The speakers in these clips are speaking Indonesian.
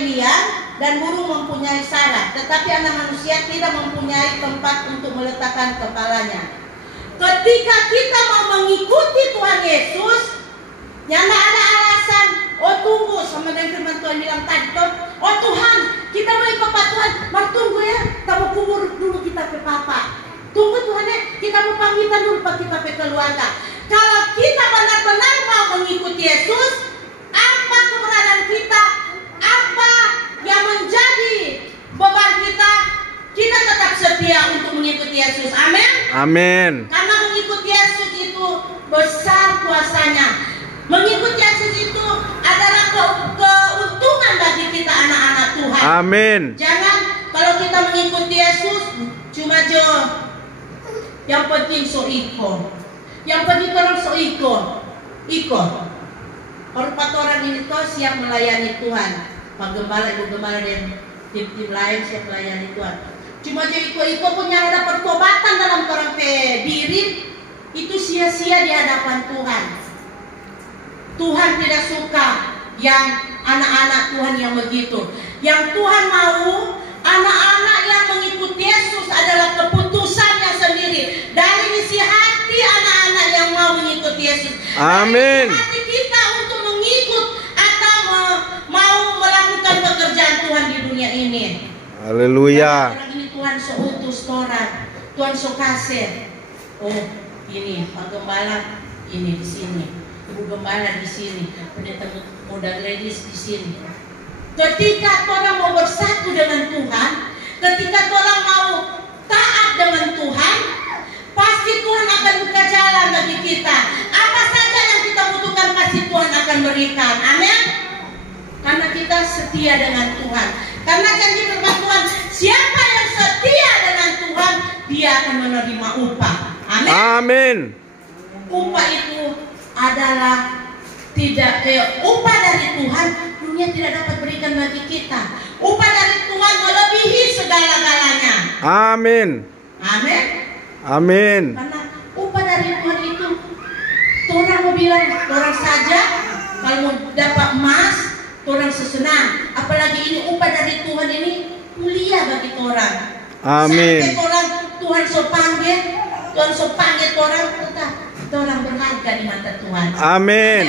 mempunyai liang dan burung mempunyai sarang, tetapi anak manusia tidak mempunyai tempat untuk meletakkan kepalanya. Ketika kita mau mengikuti Tuhan Yesus, yang ada alasan, oh tunggu, sama dengan firman Tuhan bilang tadi, oh Tuhan, kita mau ikut Pak Tuhan, mau tunggu ya, kita mau kubur dulu kita ke Papa. Tunggu Tuhan ya, kita mau pamitan dulu Pak kita ke keluarga. Kalau kita benar-benar mau mengikuti Yesus, apa keberadaan kita, apa yang menjadi beban kita, kita tetap setia untuk mengikuti Yesus. Amin. Amin. Karena mengikuti Yesus itu besar kuasanya. Mengikuti Yesus itu adalah keuntungan bagi kita anak-anak Tuhan. Amin. Jangan kalau kita mengikuti Yesus cuma yang penting so ikut. Yang penting orang so ikut. Kalau 4 orang ini kau siap melayani Tuhan. Pak Gembala, Ibu Gembala dan tim-tim lain siap melayani Tuhan. Cuma jadi ikut punya ada pertobatan dalam orang diri, itu sia-sia di hadapan Tuhan. Tuhan tidak suka yang anak-anak Tuhan yang begitu. Yang Tuhan mau anak-anak yang mengikuti Yesus adalah keputusannya sendiri dari isi hati anak-anak yang mau mengikuti Yesus. Amin. Dari hati kita untuk mengikut atau mau melakukan pekerjaan Tuhan di dunia ini. Haleluya. Orang ini Tuhan so utus orang, Tuhan so kasih. Oh ini Pak Gembala ini di sini, Ibu Gembala di sini, pendeta muda Gladys di sini. Ketika orang mau bersatu dengan Tuhan, ketika orang mau taat dengan Tuhan, pasti Tuhan akan buka jalan bagi kita. Apa saja yang kita butuhkan pasti Tuhan akan berikan. Amin. Karena kita setia dengan Tuhan. Karena janji firman Tuhan, siapa yang setia dengan Tuhan, dia akan menerima upah. Amin. Amin. Upah itu adalah tidak upah dari Tuhan, dunia tidak dapat berikan bagi kita. Upah dari Tuhan melebihi segala-galanya. Amin. Amin. Amin. Karena upah dari Tuhan itu, orang mau bilang orang saja kalau mau dapat emas, orang sesenang. Apalagi ini upah dari Tuhan ini mulia bagi orang. Amin. Sampai orang Tuhan so panggil orang tetap orang berharga di mata Tuhan. Amin.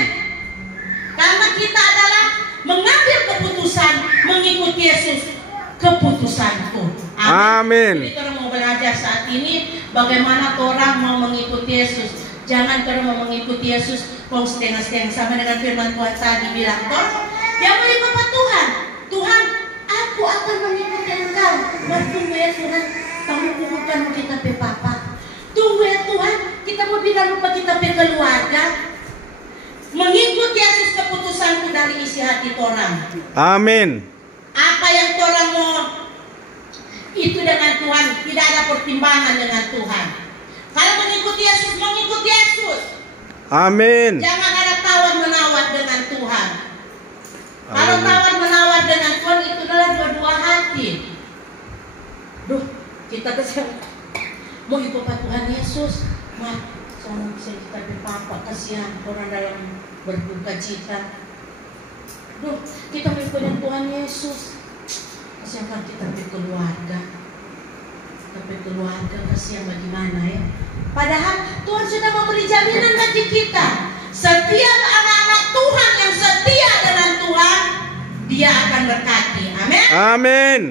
Karena kita adalah mengambil keputusan mengikuti Yesus, keputusanku. Amin. Jadi kita mau belajar saat ini bagaimana orang mau mengikuti Yesus. Jangan orang mau mengikuti Yesus kok setengah-setengah, sama dengan firman Tuhan tadi bilang, yang mau ikut Tuhan, Tuhan, aku akan mengikuti Engkau. Tunggu ya Tuhan, kamu kubukan kita pe Papa. Tunggu ya Tuhan, kita mau bilang lupa kita pe keluarga. Mengikuti Yesus keputusanku dari isi hati orang. Amin. Apa yang orang mau itu dengan Tuhan, tidak ada pertimbangan dengan Tuhan. Kalau mengikuti Yesus, mengikuti Yesus. Amin. Jangan ada tawar menawar dengan Tuhan. Kalau tawar menawar dengan Tuhan itu adalah dua-dua hati. Duh, kita mau ikut Tuhan Yesus, soalnya bisa kita berpapa, kasihan orang dalam berduka cita. Duh, kita mau ikut Tuhan Yesus, kasihan kan kita berkeluarga. Tapi keluarga kasihan bagaimana ya? Padahal Tuhan sudah memberi jaminan bagi kita. Setiap anak-anak Tuhan yang setia dengan Tuhan, Dia akan berkati. Amin. Amin.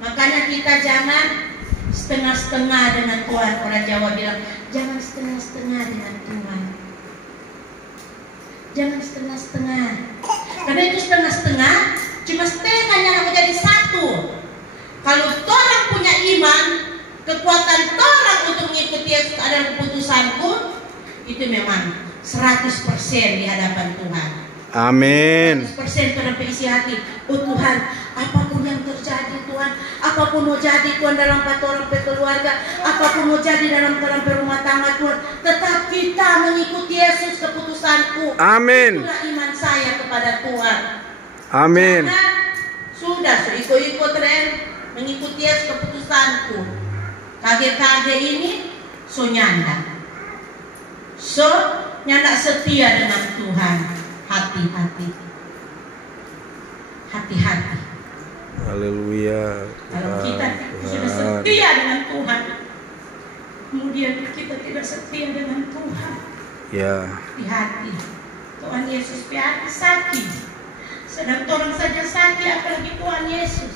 Makanya kita jangan setengah-setengah dengan Tuhan. Orang Jawa bilang, jangan setengah-setengah dengan Tuhan. Jangan setengah-setengah. Karena itu setengah-setengah, cuma setengahnya yang menjadi satu. Kalau orang punya iman, kekuatan orang untuk mengikuti Yesus adalah keputusanku, itu memang 100% di hadapan Tuhan. Amin. 100% dalam isi hati. Oh Tuhan, apapun yang terjadi Tuhan, apapun mau jadi Tuhan dalam orang keluarga, apapun mau jadi dalam rumah tangga Tuhan, tetap kita mengikuti Yesus keputusanku. Amin. Itulah iman saya kepada Tuhan. Amin. Jangan sudah ikut-ikut mengikuti Yesus keputusanku. Kage-kage ini so nyanda. So nyanda setia dengan Tuhan. Hati-hati. hati-hati. Haleluya. Kalau kita sudah Tuhan. setia dengan Tuhan, kemudian kita tidak setia dengan Tuhan, Ya. hati-hati. Tuhan Yesus hati sakit. Sedang orang saja sakit, apalagi Tuhan Yesus.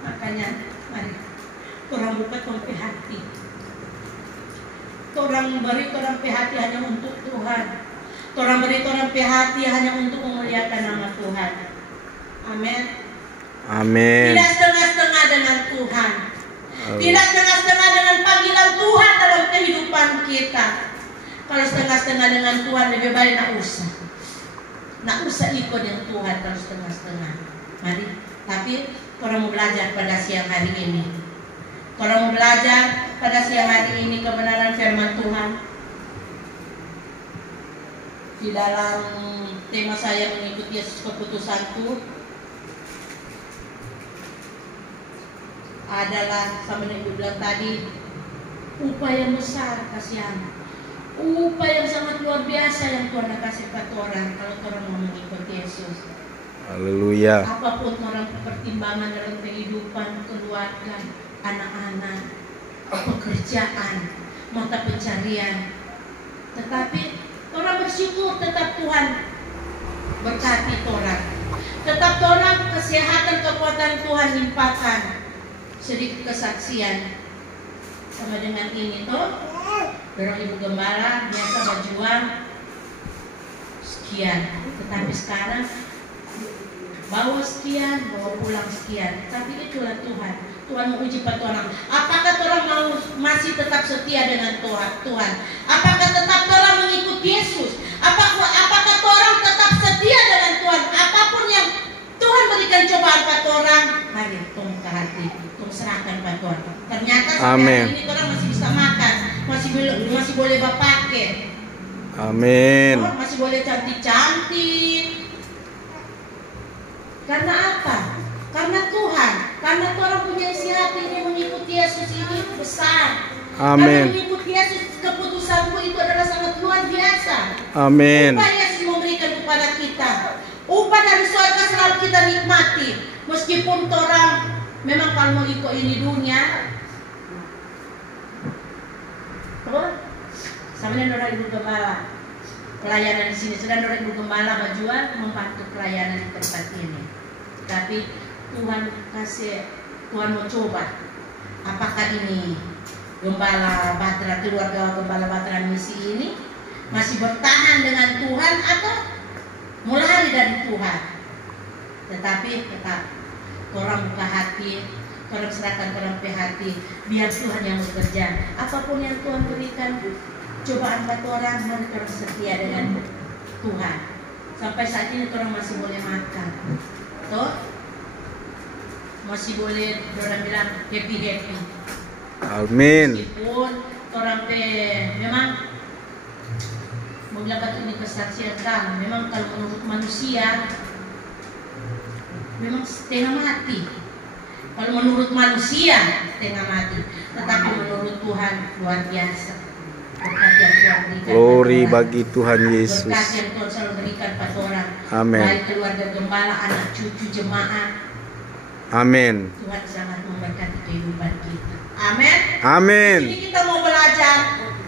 Makanya, mari orang buka tong hati. Orang beri orang hati hanya untuk Tuhan. Orang beri orang hati hanya untuk memuliakan nama Tuhan. Amin. Amin. Tidak setengah-setengah dengan Tuhan. Tidak setengah-setengah dengan panggilan Tuhan dalam kehidupan kita. Kalau setengah-setengah dengan Tuhan, lebih baik nak usah. Nak usah ikut dengan Tuhan kalau setengah-setengah. Mari, tapi orang mau belajar pada siang hari ini. Orang mau belajar pada siang hari ini kebenaran firman Tuhan. Di dalam tema saya mengikuti Yesus keputusanku adalah, sama yang ibu bilang tadi, upaya besar kasihan, upaya yang sangat luar biasa yang Tuhan kasih pada orang kalau orang mau mengikuti Yesus. Haleluya. Apapun orang pertimbangan dalam kehidupan, keluarga, anak-anak, pekerjaan, mata pencarian, tetapi orang bersyukur tetap Tuhan berkati orang, tetap orang kesehatan, kekuatan Tuhan limpahkan. Sedikit kesaksian sama dengan ini toh, dorong ibu gembala biasa berjuang sekian, tetapi sekarang bawa sekian, bawa pulang sekian. Tapi itulah Tuhan. Tuhan mau uji pada orang. Apakah orang mau masih tetap setia dengan Tuhan? Apakah tetap orang mengikuti Yesus? Apakah orang tetap setia dengan Tuhan? Apapun yang Tuhan berikan cobaan pada orang, mari tong ke hati, tong serahkan pada Tuhan. Ternyata sampai ini orang masih bisa makan, masih boleh pakai. Amin. Masih boleh cantik-cantik. Karena apa? Karena Tuhan. Karena orang punya isi hati ini mengikuti Yesus ini besar. Amin. Karena mengikuti Yesus, keputusanmu itu adalah sangat luar biasa. Amin. Upah Yesus memberikan kepada kita, upah dari surga selalu kita nikmati. Meskipun orang memang kalau mau ikut ini dunia, sama dengan orang ibu gembala pelayanan di sini, sedang orang ibu gembala berjuang membantu pelayanan di tempat ini. Tapi Tuhan kasih, Tuhan mau coba apakah ini gembala Batra, keluarga gembala Batra misi ini masih bertahan dengan Tuhan atau mulai dari Tuhan. Tetapi tetap orang buka hati, orang serahkan orang pe hati, biar Tuhan yang bekerja. Apapun yang Tuhan berikan cobaan buat orang, mari orang setia dengan Tuhan. Sampai saat ini orang masih boleh makan, toh masih boleh orang bilang happy. Amin. Meskipun orang memang mendapat ini kesaksian kan, memang kalau menurut manusia memang setengah mati. Kalau menurut manusia setengah mati, tetapi menurut Tuhan luar biasa. Berkat yang Tuhan berikan. Glory bagi Tuhan Yesus. Berkat yang Tuhan selalu berikan pada orang. Amin. Baik keluarga gembala, anak cucu jemaat. Amin. Tuhan sangat memberkati kehidupan kita. Amin. Amin. Di sini kita mau belajar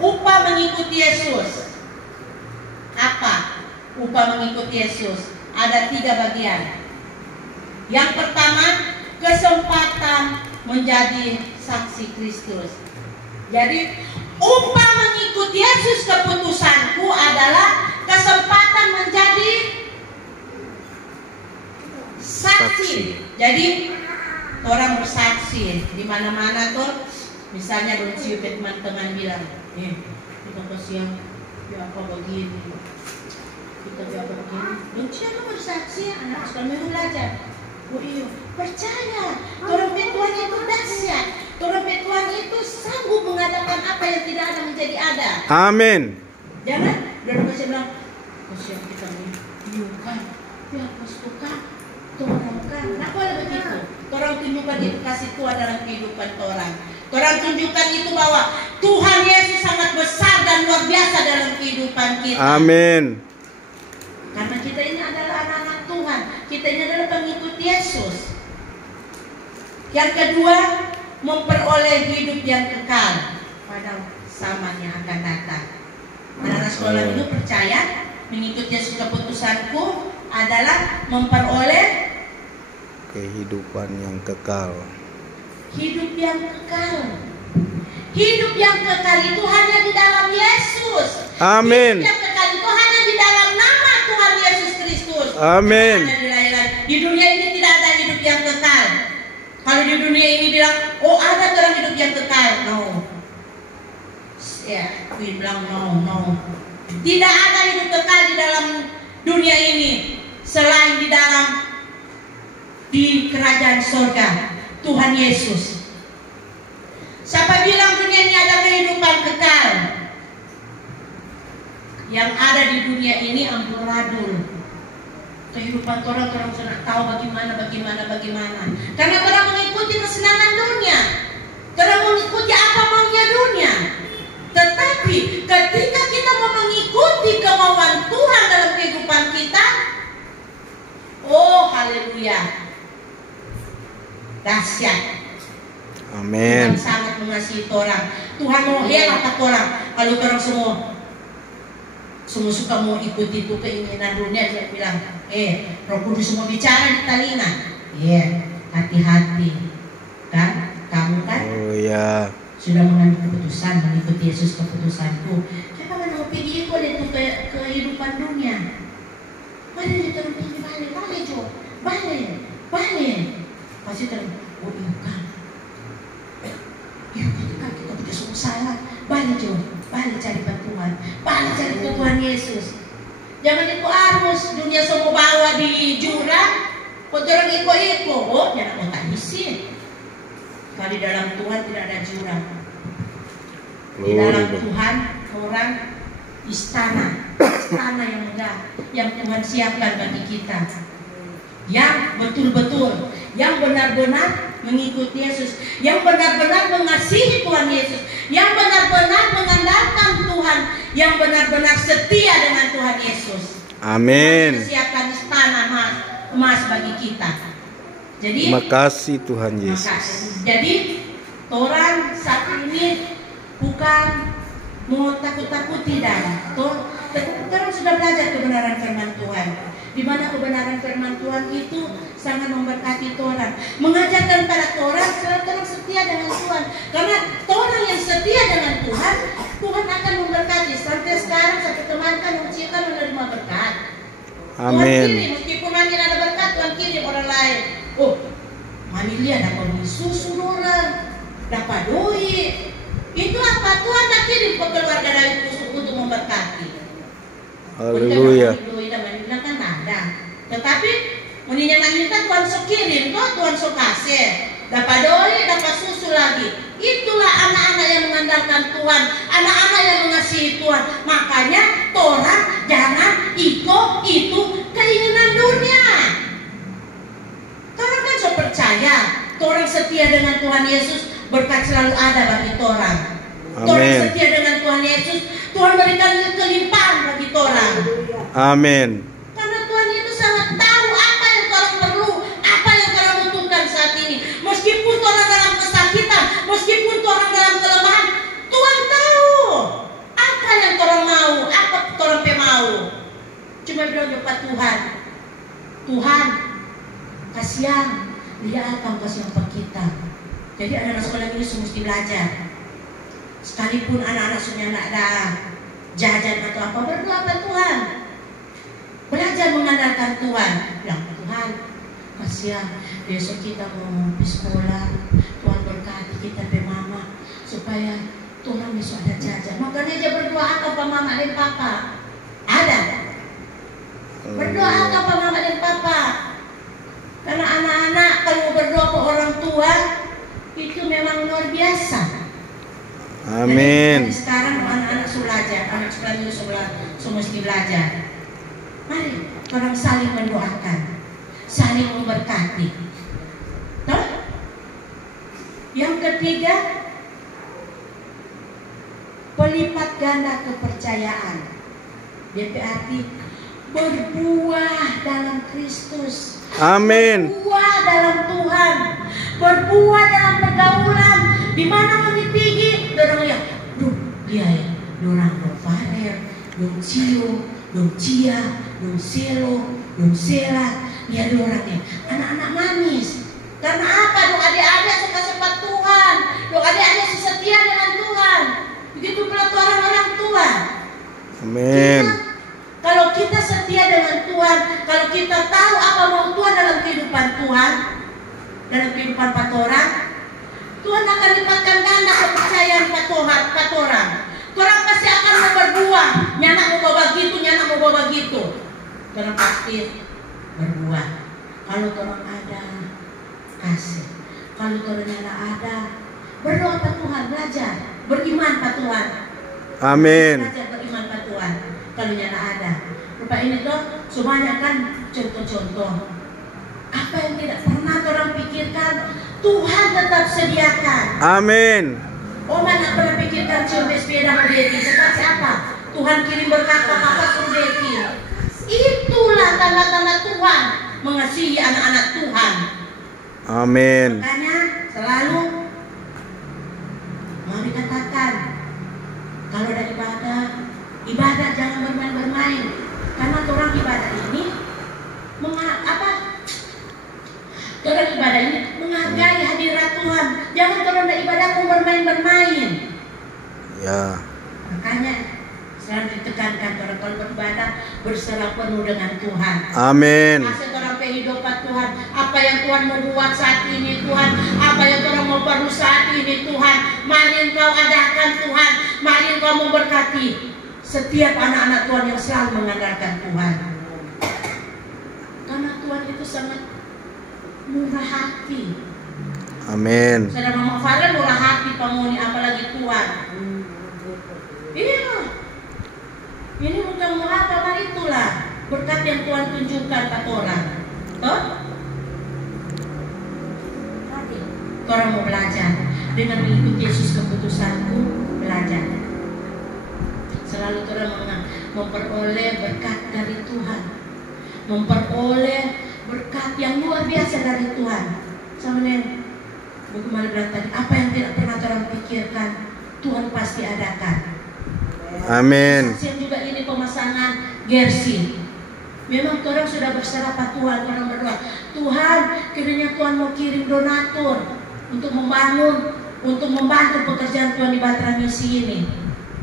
upah mengikuti Yesus. Apa upah mengikuti Yesus? Ada 3 bagian. Yang pertama, kesempatan menjadi saksi Kristus. Jadi upah mengikuti Yesus, keputusanku adalah kesempatan menjadi saksi. Jadi orang bersaksi di mana-mana tuh, misalnya Don Siu teman-teman bilang, kita kasihan, ya apa begini, kita apa begini. Don Siu bersaksi, anak sekolah memang belajar. Oh iya, percaya, orang Tuhan itu dahsyat, orang Tuhan itu sanggup mengadakan apa yang tidak ada menjadi ada. Amin. Jangan, Don kasih bilang, kasihan kita ini, iya kan, ya pas kan. Orang kan, nak boleh begitu. Orang tunjukkan itu kasih Tuhan dalam kehidupan orang. Orang tunjukkan itu bahwa Tuhan Yesus sangat besar dan luar biasa dalam kehidupan kita. Amin. Karena kita ini adalah anak-anak Tuhan. Kita ini adalah pengikut Yesus. Yang kedua, memperoleh hidup yang kekal pada zaman yang akan datang. Anak-anak sekolah itu percaya mengikut Yesus keputusanku adalah memperoleh kehidupan yang kekal. hidup yang kekal. Hidup yang kekal itu hanya di dalam Yesus. Amin. Hidup yang kekal itu hanya di dalam nama Tuhan Yesus Kristus. Amin. Di dunia ini tidak ada hidup yang kekal. Kalau di dunia ini bilang, oh ada orang hidup yang kekal, no. Ya, Queen bilang no. Tidak ada hidup kekal di dalam dunia ini selain di kerajaan surga Tuhan Yesus. Siapa bilang dunia ini ada kehidupan kekal? Yang ada di dunia ini amburadul. Kehidupan orang sudah tahu bagaimana. Karena orang mengikuti kesenangan dunia. Orang mengikuti apa maunya dunia. Tetapi ketika kita mau mengikuti kemauan Tuhan dalam kehidupan kita, oh haleluya, dahsyat. Amin. Tuhan sangat mengasihi orang. Tuhan mau helah kata orang. Kalau orang semua suka mau ikuti itu keinginan dunia, dia bilang, Roh Kudus semua bicara di telinga. Hati-hati, kan? Kamu kan? Oh ya. Sudah mengambil keputusan mengikuti Yesus keputusanku. Jangan mau pergi ikut itu kehidupan dunia. Mari kita pergi balik, Jo. Balik. Pasti oh iya kan. Ketika kita punya salah, balik Jo. Balik cari bantuan. Balik cari Tuhan Yesus. Jangan ikut arus dunia semua bawa di jurang. Kau orang ikut. Oh, jangan mau tak isi. Kalau di dalam Tuhan tidak ada jurang. Di dalam Tuhan orang istana yang megah, yang Tuhan siapkan bagi kita, yang betul-betul, yang benar-benar mengikuti Yesus, yang benar-benar mengasihi Tuhan Yesus, yang benar-benar mengandalkan Tuhan, yang benar-benar setia dengan Tuhan Yesus. Amin. Siapkan istana emas bagi kita. Jadi, makasih Tuhan Yesus. Jadi orang saat ini bukan mau takut-takuti dah. Orang sudah belajar kebenaran firman Tuhan. Di mana kebenaran firman Tuhan itu sangat memberkati orang, mengajarkan pada orang setia dengan Tuhan. Karena orang yang setia dengan Tuhan, Tuhan akan memberkati. Sampai sekarang satu teman kan mengucilkan menerima berkat. Amin. Tuhan kirim, meskipun nanti ada berkat, Tuhan kirim orang lain. Oh, Mami Lia dapat susu orang, dapat duit. Itu apa? Tuhan tak kirim ke keluarga dari untuk memberkati. Haleluya. Duit dan kan ada. Tetapi meninya minta Tuhan sok kirim, Tuhan sok kasih. Dapat duit, dapat susu lagi. Itulah anak-anak yang mengandalkan Tuhan, anak-anak yang mengasihi Tuhan. Makanya orang jangan ikut itu keinginan dunia. Orang kan so percaya, orang setia dengan Tuhan Yesus, berkat selalu ada bagi orang. Orang setia dengan Tuhan Yesus, Tuhan berikan kelimpahan bagi orang. Amin. Karena Tuhan itu sangat tahu apa yang orang perlu, apa yang orang butuhkan saat ini. Meskipun orang dalam kesakitan, meskipun orang dalam kelemahan, Tuhan tahu apa yang orang mau, apa orang mau. Cuma bilang kepada Tuhan, kasihan, dia akan kasihan pada kita. Jadi anak-anak sekolah ini mesti belajar. Sekalipun anak-anak sudah tidak ada jajan atau apa, berdoa pada Tuhan. Belajar mengandalkan Tuhan. Bilang, Tuhan, kasihan, besok kita mau pergi sekolah. Tuhan berkati kita pe mama supaya Tuhan besok ada jajan. Makanya dia berdoa apa mama dan papa? Ada. Berdoa apa mama dan papa? Karena anak-anak kalau berdoa ke orang tua itu memang luar biasa. Amin. Jadi sekarang anak-anak belajar, anak sekolah itu semua mesti belajar. Mari orang saling mendoakan, saling memberkati. Toh? Yang ketiga, pelipat ganda kepercayaan. Dia berarti berbuah dalam Kristus. Amin. Berbuah dalam Tuhan. Berbuah dalam pergaulan. Di mana kami tinggi, dorang ya, dia ya, dorang Farer, dong Cio, dong Cia, dong Selo, dong Sela, ya dorang ya, anak-anak manis. Karena apa? Dong adik-adik suka Tuhan, dong adik-adik setia dengan Tuhan. Begitu pula orang-orang tua. Amin. Kalau kita setia dengan Tuhan, kalau kita tahu apa mau Tuhan dalam kehidupan Tuhan, dalam kehidupan patorang, Tuhan akan lipatkan ganda kepercayaan patorang. Orang pasti akan mau berbuah. Nyana mau bawa gitu, nyana mau bawa gitu. Orang pasti berbuah. Kalau orang ada, kasih. Kalau orang nyana ada, berdoa Pak Tuhan, belajar. Beriman Pak Tuhan. Amin. Belajar beriman Pak Tuhan. Kalau nyana ada. Rupa ini tuh semuanya kan contoh-contoh. Apa yang tidak pernah orang pikirkan, Tuhan tetap sediakan. Amin. Oh, mana pernah pikirkan cuma sepeda Merdeki? Seperti apa? Tuhan kirim berkat apa Merdeki? Itulah tanda-tanda Tuhan mengasihi anak-anak Tuhan. Amin. Makanya selalu mau dikatakan, kalau ada ibadah jangan bermain-bermain. Karena orang ibadah ini orang ibadah ini menghargai hadirat Tuhan. Jangan orang ibadah bermain-bermain. Ya. Makanya selalu ditekankan orang kalau beribadah berserah penuh dengan Tuhan. Amin. Kasih orang kehidupan Tuhan. Apa yang Tuhan mau buat saat ini Tuhan. Apa yang orang mau perlu saat ini Tuhan. Mari Engkau adakan Tuhan. Mari Engkau memberkati setiap anak-anak Tuhan yang selalu mengandalkan Tuhan. Karena Tuhan itu sangat murah hati. Amin. Saudara Mama Farah murah hati pamuni, apalagi Tuhan. Iya. Ini bukan murah apa itulah berkat yang Tuhan tunjukkan pada orang. Toh? Orang mau belajar dengan mengikuti Yesus, keputusanku belajar. Selalu orang memperoleh berkat dari Tuhan, memperoleh berkat yang luar biasa dari Tuhan. Sama dengan buku Mari bilang tadi, apa yang tidak pernah orang pikirkan, Tuhan pasti adakan. Amin. Saksian juga ini pemasangan Gersi. Memang orang sudah berserah pada Tuhan, orang berdoa, Tuhan, kiranya Tuhan mau kirim donatur untuk membantu pekerjaan Tuhan di Batra Misi ini.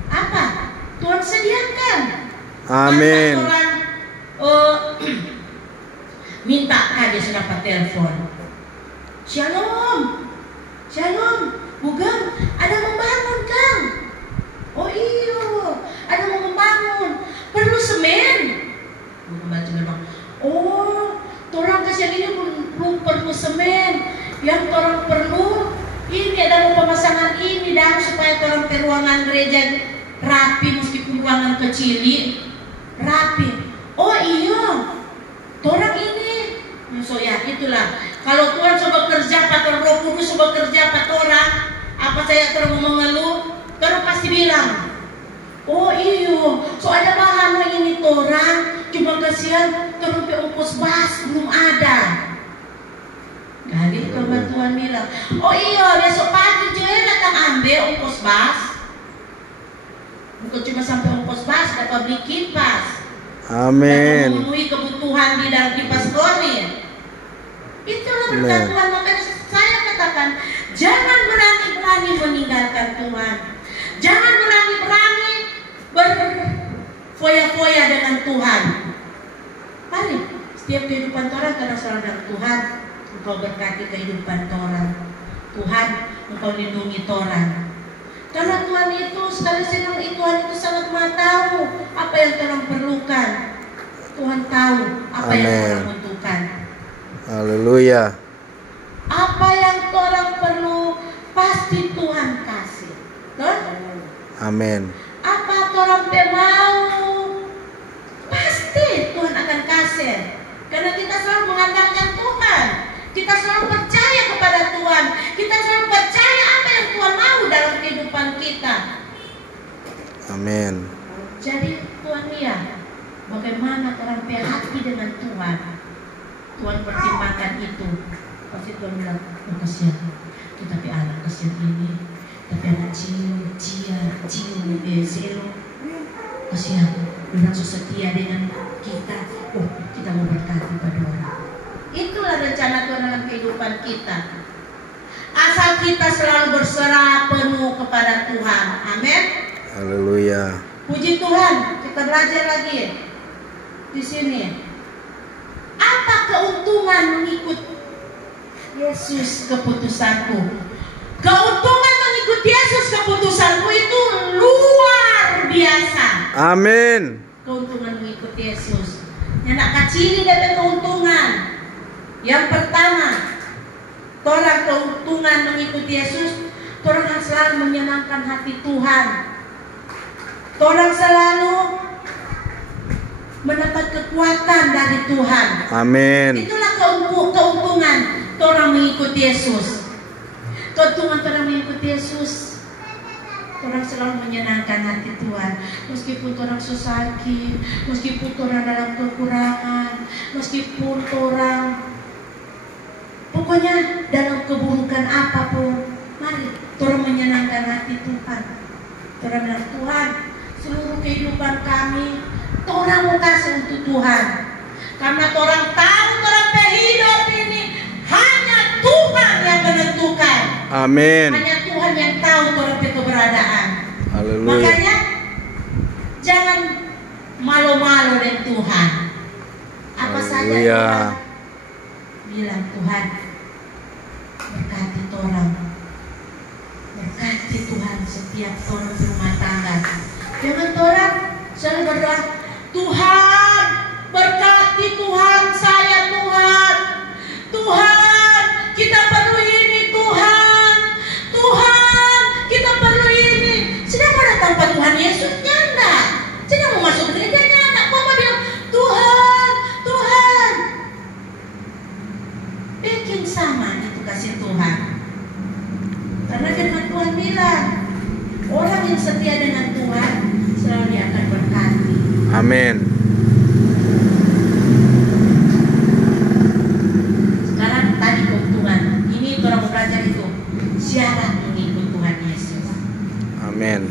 Apa? Tuhan sediakan. Amin. Orang minta aja sudah dapat telepon. Shalom, shalom, bukan ada membangun Kang. Oh iyo, ada mau membangun. Perlu semen. Bukan baca memang. Oh, orang kasih ini belum perlu semen. Yang orang perlu ini ada pemasangan ini dan supaya orang ke ruangan gereja rapi, meskipun ruangan kecil rapi. Oh iya, orang ini so ya itulah. Kalau Tuhan coba kerja pakai Roh Kudus, coba kerja pakai orang, apa saya terus mengeluh, orang pasti bilang, oh iyo, so ada bahan ini orang, cuma kasihan terus ongkos bas belum ada. Kali kalau Tuhan bilang, oh iya besok pagi Joel datang ambil ongkos bas. Bukan cuma sampai ongkos bas, dapat beli kipas. Amin. Dan memenuhi kebutuhan di dalam kipas kami. Itulah berkat Tuhan. Makanya saya katakan, jangan berani-berani meninggalkan Tuhan. Jangan berani-berani berfoya-foya dengan Tuhan. Mari, setiap kehidupan orang karena salah dengan Tuhan. Engkau berkati kehidupan orang. Tuhan, Engkau lindungi orang. Karena Tuhan itu sekali senang Tuhan itu sangat tahu apa yang orang perlukan. Tuhan tahu apa yang orang butuhkan. Haleluya. Apa yang orang perlu pasti Tuhan kasih. Tuh? Amin. Apa orang mau pasti Tuhan akan kasih. Karena kita selalu mengandalkan Tuhan. Kita selalu percaya kepada Tuhan. Kita selalu percaya apa yang Tuhan mau dalam kehidupan kita. Amin. Jadi Tuhan lihat bagaimana orang dengan Tuhan. Tuhan pertimbangkan itu. Pasti Tuhan bilang, oh kasihan, tetapi anak kasihan ini, tapi anak Cio, Zelo, kasihan, orang setia dengan kita. Oh, kita mau berkati pada orang. Itulah rencana Tuhan dalam kehidupan kita. Asal kita selalu berserah penuh kepada Tuhan. Amin. Haleluya. Puji Tuhan. Kita belajar lagi di sini. Apa keuntungan mengikut Yesus keputusanku? Keuntungan mengikut Yesus keputusanku itu luar biasa. Amin. Keuntungan mengikut Yesus. Yang nak kacili dapat keuntungan. Yang pertama, orang keuntungan mengikut Yesus, orang selalu menyenangkan hati Tuhan. Orang selalu mendapat kekuatan dari Tuhan. Amin. Itulah keuntungan orang mengikut Yesus. Keuntungan orang mengikut Yesus, orang selalu menyenangkan hati Tuhan. Meskipun orang sakit, meskipun orang dalam kekurangan, meskipun orang pokoknya dalam keburukan apapun, mari orang menyenangkan hati Tuhan. Orang bilang, Tuhan, seluruh kehidupan kami orang mau kasih untuk Tuhan. Karena orang tahu orang hidup ini hanya Tuhan yang menentukan. Amin. Hanya Tuhan yang tahu orang keberadaan. Haleluya. Makanya jangan malu-malu dengan Tuhan. Apa saja Tuhan bilang, Tuhan berkati orang, berkati Tuhan setiap orang rumah tangga. Jangan orang selalu berdoa, Tuhan berkati Tuhan saya, Tuhan, Tuhan kita perlu ini, Tuhan, Tuhan kita perlu ini. Sedang ada tanpa Tuhan Yesusnya enggak, sedang mau masuk gerejanya enggak, kok mau bilang Tuhan, Tuhan. Bikin sama itu kasih Tuhan. Karena firman Tuhan bilang, orang yang setia dengan Tuhan selalu dia akan berkati. Amin. Sekarang tadi keuntungan. Ini orang mau belajar itu syarat mengikut Tuhan Yesus. Amin.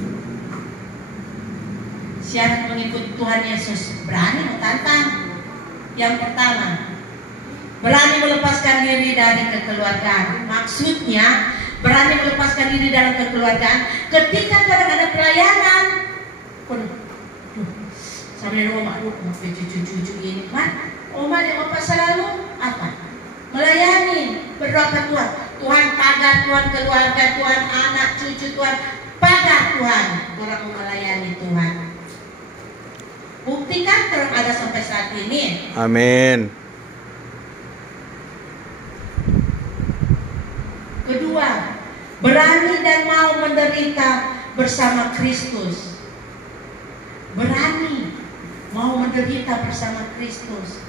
Syarat mengikut Tuhan Yesus, berani mentantang. Yang pertama, berani melepaskan diri dari kekeluargaan. Maksudnya berani melepaskan diri dalam kekeluargaan. Ketika kadang ada pelayanan, sambil oma, cucu-cucu ini, kan? Oma dan opa selalu apa? Melayani, berdoa ke Tuhan. Tuhan pagar, Tuhan keluarga, Tuhan anak, cucu Tuhan, pagar Tuhan. Orang melayani Tuhan. Buktikan terus ada sampai saat ini. Amin. Kedua, berani dan mau menderita bersama Kristus. Berani mau menderita bersama Kristus.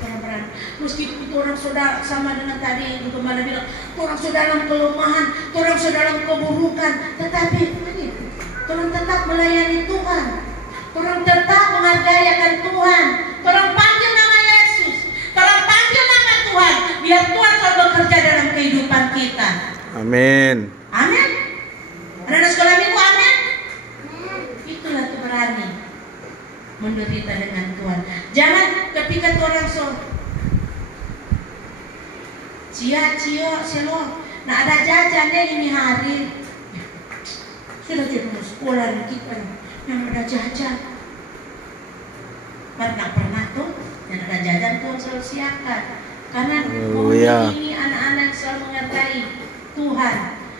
Berani. Meskipun orang sudah sama dengan tadi Ibu Gembala bilang, orang sudah dalam kelemahan, orang sudah dalam keburukan, tetapi orang tetap melayani Tuhan. Orang tetap menghargai akan Tuhan. Orang panggil nama Yesus. Orang panggil nama Tuhan. Biar Tuhan selalu bekerja dalam kehidupan kita. Amin. Amin. Anak sekolah minggu, amin. Itulah tuh berani menderita dengan Tuhan. Jangan ketika orang cio selo, nah ada jajannya ini hari. Sudah jadi sekolah kita yang ada jajan. Pernah tuh yang ada jajan Tuhan selalu siapkan. Karena ini anak-anak selalu menghargai Tuhan.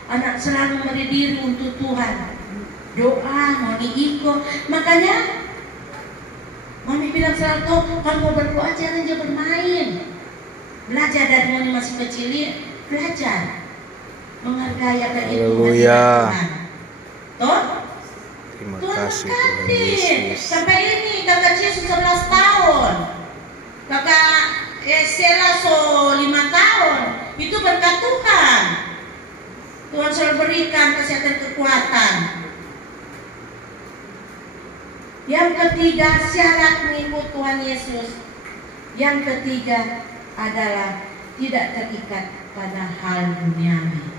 Anak selalu memberi diri untuk Tuhan. Doa, mau diikut. Makanya Mami bilang selalu, kamu berdoa jangan bermain. Belajar dari Mami masih kecil, belajar menghargai akan itu Tuhan. Tuh? Terima Tuhan kasih berkati. Tuhan Yesus. Sampai ini kakak Yesus 11 tahun. Kakak Sela 5 tahun. Itu berkat Tuhan. Tuhan selalu berikan kesehatan kekuatan. Yang ketiga, syarat mengikut Tuhan Yesus. Yang ketiga adalah tidak terikat pada hal duniawi.